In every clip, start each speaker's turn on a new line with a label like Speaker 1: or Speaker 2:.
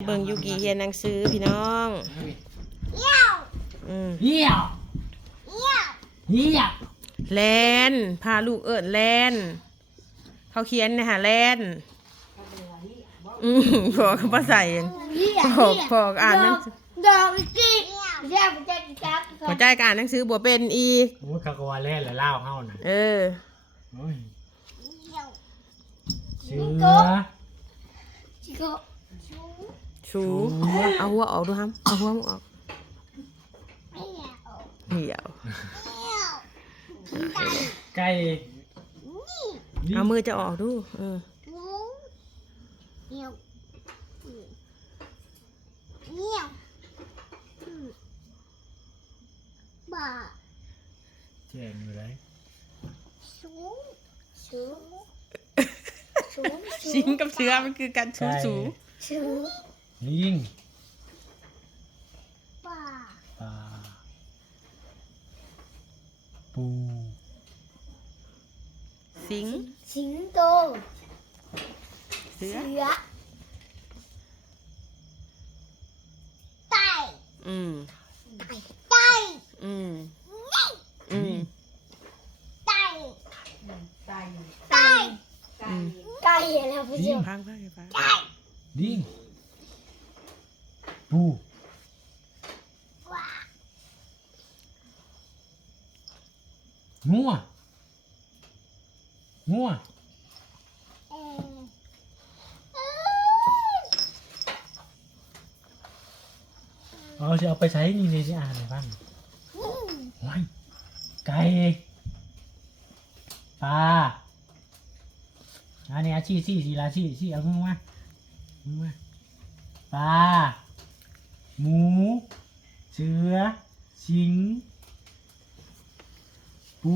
Speaker 1: เบิ่งยูกิเรียนหนังสือพี่น้อง
Speaker 2: เหี้ยวเหี้ยวเหี้ยว
Speaker 1: แลนพาลูกเอิ้นแลนเขาเขียนนะฮะแลนพอเขาบ่ใส่พออ่านหนังสือ
Speaker 3: ดอกจีเรียกมันจะจับ
Speaker 1: หัวใจก็อ่านหนังสือบ่เป็นอีก
Speaker 2: โอ้ยเขาก็ว่าแล่นแล้วเล่าเฮาน่ะโอ้ยเสือ
Speaker 1: ชูเอาหัวออกดูครับเอาหัวออกเหี่ยว
Speaker 2: ไก่
Speaker 1: เอามือจะออกดู
Speaker 3: บ้า
Speaker 2: เจ๋งอยู่เลย
Speaker 1: สิงกับเสือมันคือการสู
Speaker 2: ลิง
Speaker 3: ปลา
Speaker 2: ปู
Speaker 3: สิงโตเสือไก่ไก่อะไรพี่เจ้า
Speaker 1: พัง
Speaker 2: ลิงปูงัวเอาไปใช้นี่เลยที่อ่านหน่อยบ้างว้ายไก่ปลาอันนี้อาชีพสี่ราชีพเอามาปลาหมูเสือสิงปู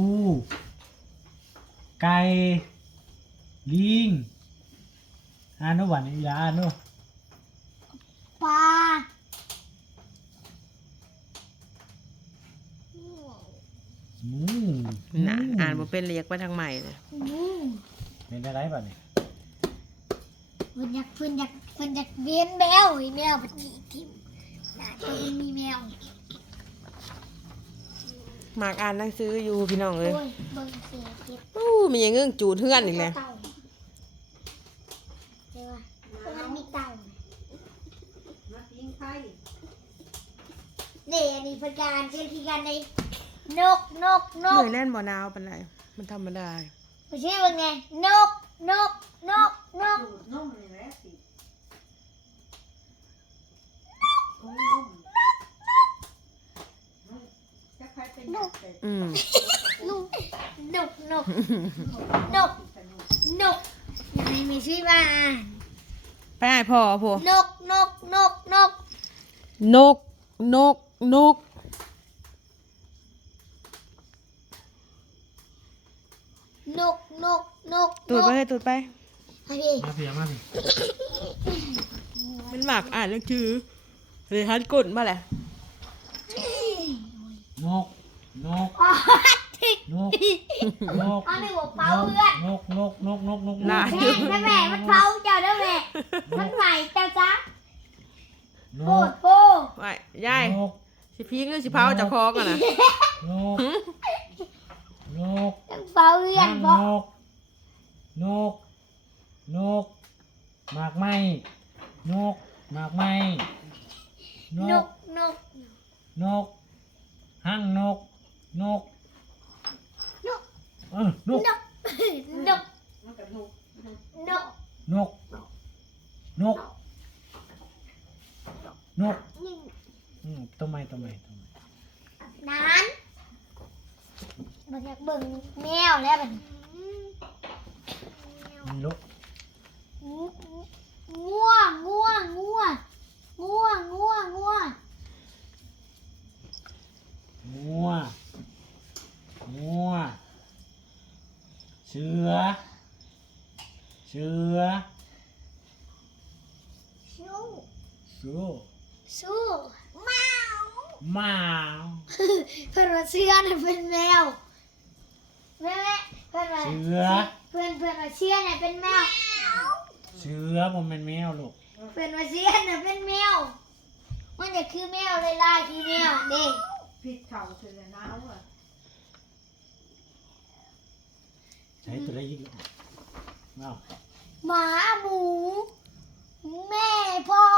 Speaker 2: ไก่ลิงอ่านโน่วันนี้อ่านโน่
Speaker 3: ปลา
Speaker 1: น่ะอ่านบ่เป็นเรียกไปทางใหม่เลย
Speaker 2: เป็นอะไรบ้างเนี่ย
Speaker 3: เพิ่นอยากเลี้ยงแมวไอ้แมวมันมีทิมน่าจะมีแมว
Speaker 1: มากอ่านหนังสืออยู่พี่น้องเลย
Speaker 3: โอ้ยเบิ่งเสียเก็บ
Speaker 1: มีอย่างเงื่องจูดเฮือนอีกแล้ว
Speaker 3: ใช่ป่ะมันมีเต่าเนี่ยนี่เป็นการเจอที่กันในนก
Speaker 1: เหนื่อยแน่นบ่หนาวปานใดมันธรรมดา
Speaker 3: ไม่ใช่ว่าไงนกยังไม่มีชื่อบ้าน
Speaker 1: ไปให้พ่อพ่อน
Speaker 3: ก
Speaker 1: ตูดไปให้ตูดไป
Speaker 2: มาพี่
Speaker 1: มันหมักอ่านหนังสือเลยฮัดกุ่นมาแหละ
Speaker 2: นก
Speaker 3: อันนี้หัวเผาเพื่อน
Speaker 2: ลาย
Speaker 3: แม่มันเผาเจ้าด้วยแม่มันใหม่เจ้าจ้าโ
Speaker 1: ไว้ยายสิพีงหรือสิเผาจะพอกันนะ
Speaker 2: นก
Speaker 3: เผาเพื่อน
Speaker 2: นกหมากไม้นกหั่งนกต้นไม้
Speaker 3: นั้นมันอยากเบิ่งแมวแล้วมัน
Speaker 2: ลูก
Speaker 3: งัว
Speaker 2: เสือ
Speaker 3: สู้
Speaker 2: หมา
Speaker 3: เพื่อนว่าเสือน่ะเป็นแมวแม่เพื่อนว่าเสือน่ะเป็นแมว
Speaker 2: เสือผมเป็นแมวลูก
Speaker 3: เป็นมาเซียนน่ะเป็นแมวมันจะคือแมวลายคือแมวเด้
Speaker 2: ผิดเข่าเสร็จแล้วน้าวอ่ะ
Speaker 4: ใช้ตัวได้ยิงเอา
Speaker 3: หมาหมูแม่พ่อ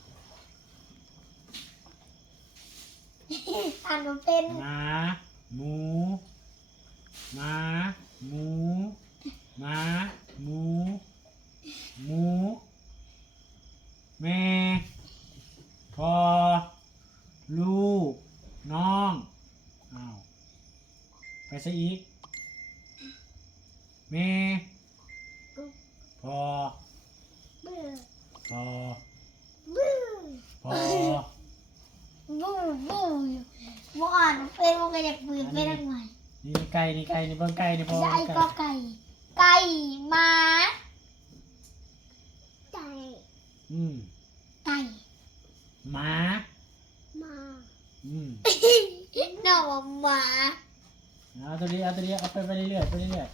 Speaker 3: อ่านมันเป็น
Speaker 4: หมาหมูหมาหมูหมาหมูหมูแม่พ่อลูกน้องอ้าวไปซะอีกแม่พ่อ
Speaker 3: บื้อ
Speaker 4: พ่อ
Speaker 3: บื้อ
Speaker 4: พ่อ
Speaker 3: บูบูอยู่บ่อ่านมันเป็นมันก็อยากปืนไปทางไหน
Speaker 4: นี่ไก่นี่ไก่นี่เบิ้งไก่นี่พ่อ
Speaker 3: จะไอ้ก็ไก่ไก่หมาไก่
Speaker 4: อืม
Speaker 3: ไก่
Speaker 4: หมา
Speaker 3: หมา
Speaker 4: อืม
Speaker 3: น้องหมา
Speaker 4: เอาตัวนี้เอาตัวนี้เอาไปเรื่อยๆไปเรื่อย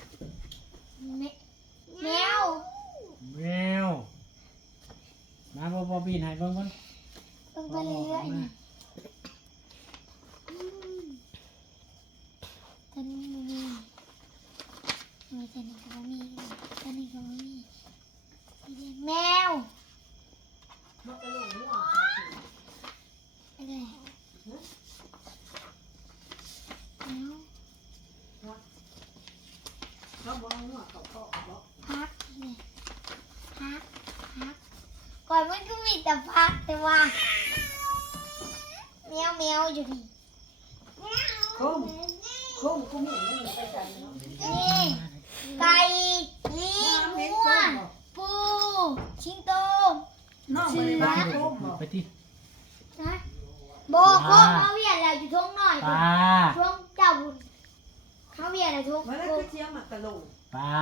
Speaker 3: แมว
Speaker 4: ๆแมวมาบ่ปีนให้เบิ่งก่อน
Speaker 3: ต้องไปเรื่อยๆนี่ตอนนี้มันมีตอนนี้ก็มีตอนนี้ก็มีแมว
Speaker 2: มันก็ลงหัว
Speaker 3: อะไรแมว
Speaker 2: เขาบอกหัวเขาบอก
Speaker 3: พักเนี่ยพักก่อนมันก็มีแต่พักแต่ว่าแมวอยู่นี่
Speaker 2: คุ้มกูมีเงินไปกันเนาะ
Speaker 3: นี่ไก่ลิงวัวปูชิงโต
Speaker 2: น้องบริบาลคุ้มบอก
Speaker 4: ไปที่
Speaker 3: นะบอกพวกเขาเวียนอะไรอยู่ทุ่งหน่อย
Speaker 4: ปลา
Speaker 3: ทุ่งเจ้าบุญเขาเวียนอะไรทุ่ง
Speaker 2: วันนั้นคือเชียงมากระโหลก
Speaker 4: ปลา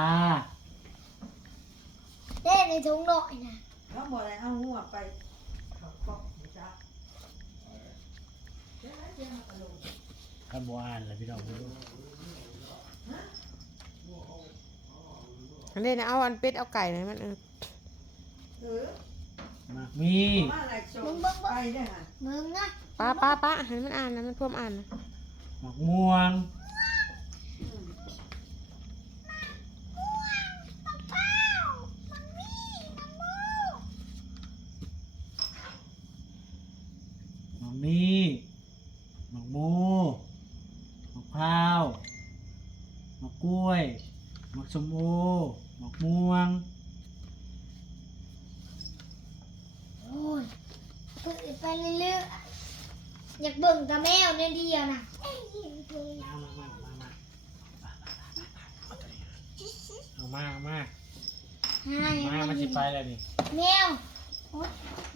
Speaker 3: เล่นในทุ่งหน่อยนะ
Speaker 2: เขาบอกอะไรเอาหัวไปเขาบอกจ้าเชียงมากระโหลก
Speaker 4: ขบวนเลยพี่น้องดู
Speaker 1: อันนี้นะเอาอันเป็ดเอาไก่หน่อยมัน
Speaker 2: เออ
Speaker 4: มามี
Speaker 2: มาอะไรโชว์ไปได้ฮะ
Speaker 3: มึงนะ
Speaker 1: ป้าให้มันอ่านนะมันท่วมอ่านนะ
Speaker 4: หมกม่วงหมกมีหมกมูหมกพร้าวหมกกล้วยหมกส้มโอหมกม่วง
Speaker 3: โอ้ยไปเรื่อยๆอยากเบิ่งตาแมวเนี่ยเดียวนะ
Speaker 4: เอามาเอามา
Speaker 3: ให้
Speaker 4: มามันสิไปแล้วนี่
Speaker 3: แมวโอ๊ย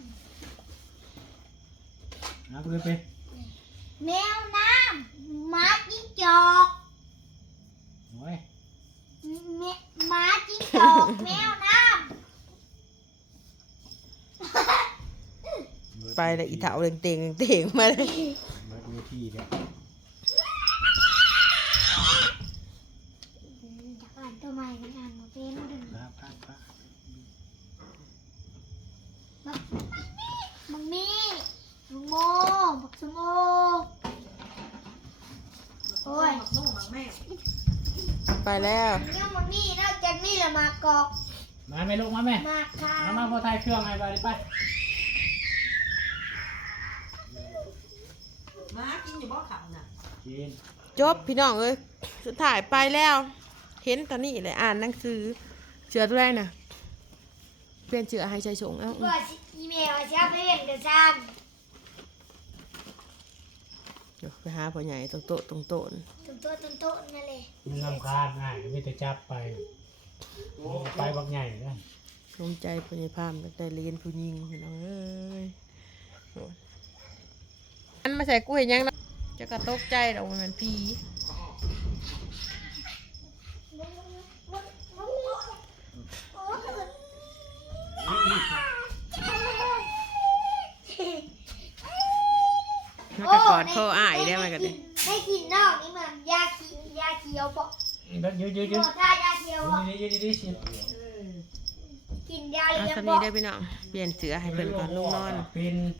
Speaker 4: เอาไปเลยไป
Speaker 3: แมวน้ำหมาจิ้งจอก
Speaker 4: โอ้ย
Speaker 3: หมาจิ้งจอกแมวน้ำ
Speaker 1: ไปเลยอีเถาเต่งมาเลย
Speaker 4: เบิดเวทีเด้อ
Speaker 3: อยากอ่านตัวใหม่กันอ่านมาเป็นดึง
Speaker 4: ครับ
Speaker 3: บังมีบังโมบักสมโอโอ้ย
Speaker 2: หมักนุ่มหมักแม่
Speaker 1: ไปแล้ว
Speaker 3: เนี่ยมันนี่นอกจากนี่ละมากอก
Speaker 4: มาแม่ลูกมาแม่
Speaker 3: มากค่ะ
Speaker 4: มาพอไทยเครื่องให้ไปดิไป
Speaker 2: มากินอยู่บ่ขับน่ะ
Speaker 4: กิน
Speaker 1: จบพี่น้องเอ้ยสุดท้ายไปแล้ว เห็นตอนนี้เลยอ่านหนังสือเสือตัวแรกน่ะเปลี่ยนเสือให้ชายชงเอ้า
Speaker 3: ว่าอีเมลจะไปเห็นกับซัน
Speaker 1: เดี๋ยวไปหาพ่อใหญ่ตรงโต๊ะตรงโต๊ะ
Speaker 3: ต้นโต๊ะนั่นเลย
Speaker 4: มันลำคาญง่ายไม่แต่จับไปไปบักใหญ่เลย
Speaker 1: ลงใจพ่อใหญ่พามตั้งแต่เรียนผู้หญิงพี่น้องเอ้ยโอ้ยอันมาใส่กุ้ยยังนะจะกระตกใจเรามันผี มันก็กอดคออ้ายได้ไหมกันเนี่ย
Speaker 3: ให้กินนอกนี่มันยาเขียวปะ
Speaker 4: ยืด
Speaker 3: บอกถ้ายาเขียวปะ
Speaker 4: ยืดสิ
Speaker 2: เออ
Speaker 3: กิกินยา
Speaker 1: เอา
Speaker 3: ยัง
Speaker 1: สำ
Speaker 3: บ
Speaker 1: นี้
Speaker 3: อก
Speaker 1: ได้อพี่น้องเปลี่ยนเสือให้เพิ่นก่อนลงนอน
Speaker 4: เป็น